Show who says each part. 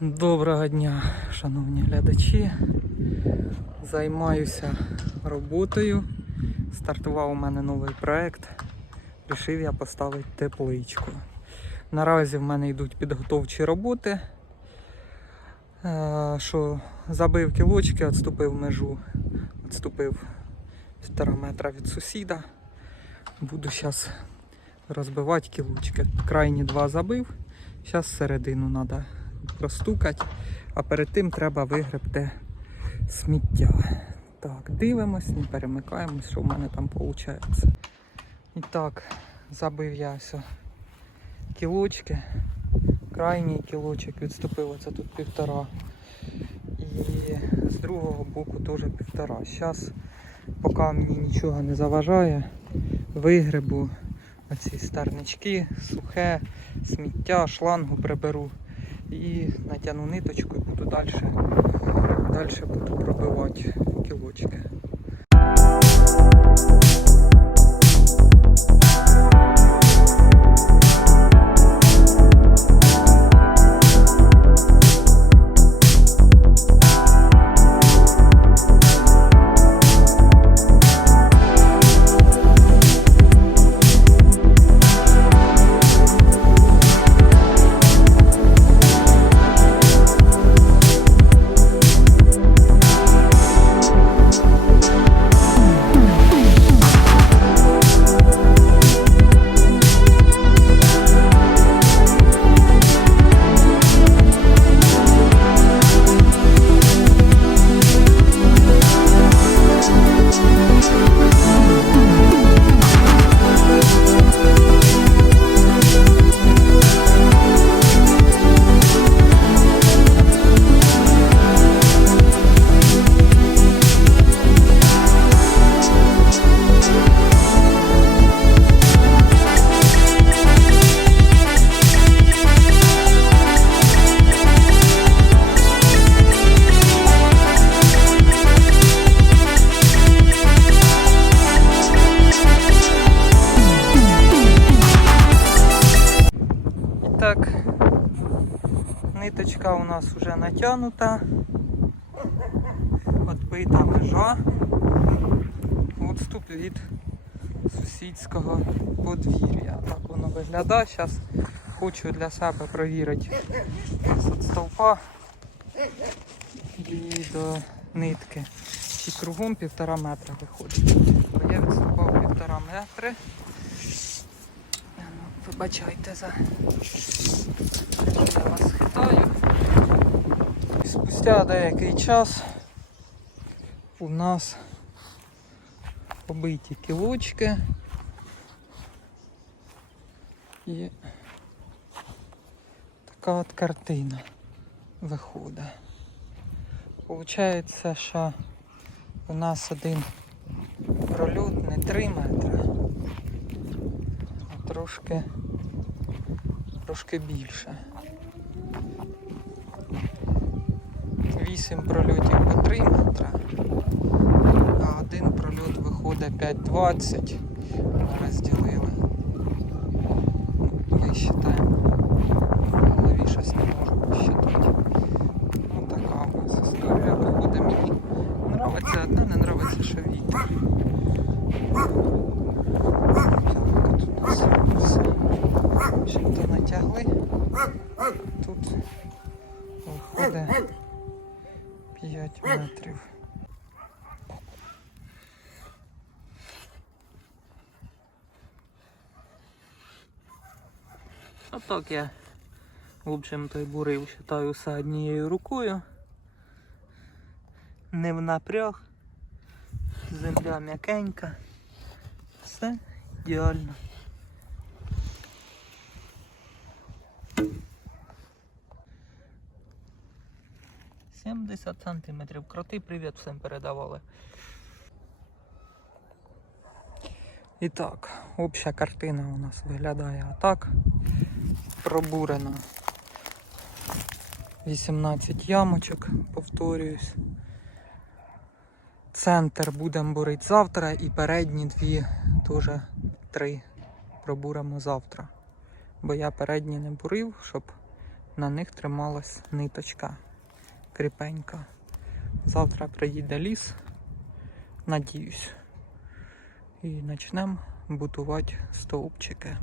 Speaker 1: Доброго дня, шановні глядачі. Займаюся роботою. Стартував у мене новий проект. Рішив я поставити тепличку. Наразі в мене йдуть підготовчі роботи. Е, Що забив кілочки, відступив межу, відступив півтора метра від сусіда. Буду зараз розбивати кілочки. Крайні два забив. Зараз середину треба простукати, а перед тим треба вигребти сміття. Так, дивимось, не перемикаємось, що в мене там виходить. І так, забив я все кілочки. Крайній кілочок відступив, це тут півтора. І з другого боку теж півтора. Зараз, поки мені нічого не заважає, вигребу оці старнички, сухе, сміття, шлангу приберу і натягну ниточку і буду далі, далі буду пробивати кілочки. Ниточка у нас вже натягнута. Отбита межа. Відступ від сусідського подвір'я. Так воно виглядає. Зараз хочу для себе перевірити від стовпа і до нитки. Чи кругом півтора метра виходить. Бо я відступав півтора метри. Вибачайте за я вас хитаю. І спустя деякий час у нас побиті кілочки і така от картина виходить. Получається, що у нас один прольот не 3 метри, трошки трошки більше. Вісім прольотів по 3 метри, а один прольот виходить 5,20. Ми розділили. Висчитаємо. В голові щось не можу посчитати. Ну така у нас історія виходить. Мені нравиться одне, не нравиться, що вітер. Так, тут у нас все. Чим-то натягли. Тут виходить 5 метрів. А так я, в общем, той бурив, считаю, все однією рукою. Не в напряг. Земля м'якенька. Все ідеально. Сімдесят сантиметрів. Кроти привіт всім передавали. І так, обща картина у нас виглядає отак. Пробурено 18 ямочок, повторююсь. Центр будемо бурити завтра і передні дві теж три пробуримо завтра. Бо я передні не бурив, щоб на них трималась ниточка кріпенька. Завтра приїде ліс, надіюсь. І почнемо будувати стовпчики.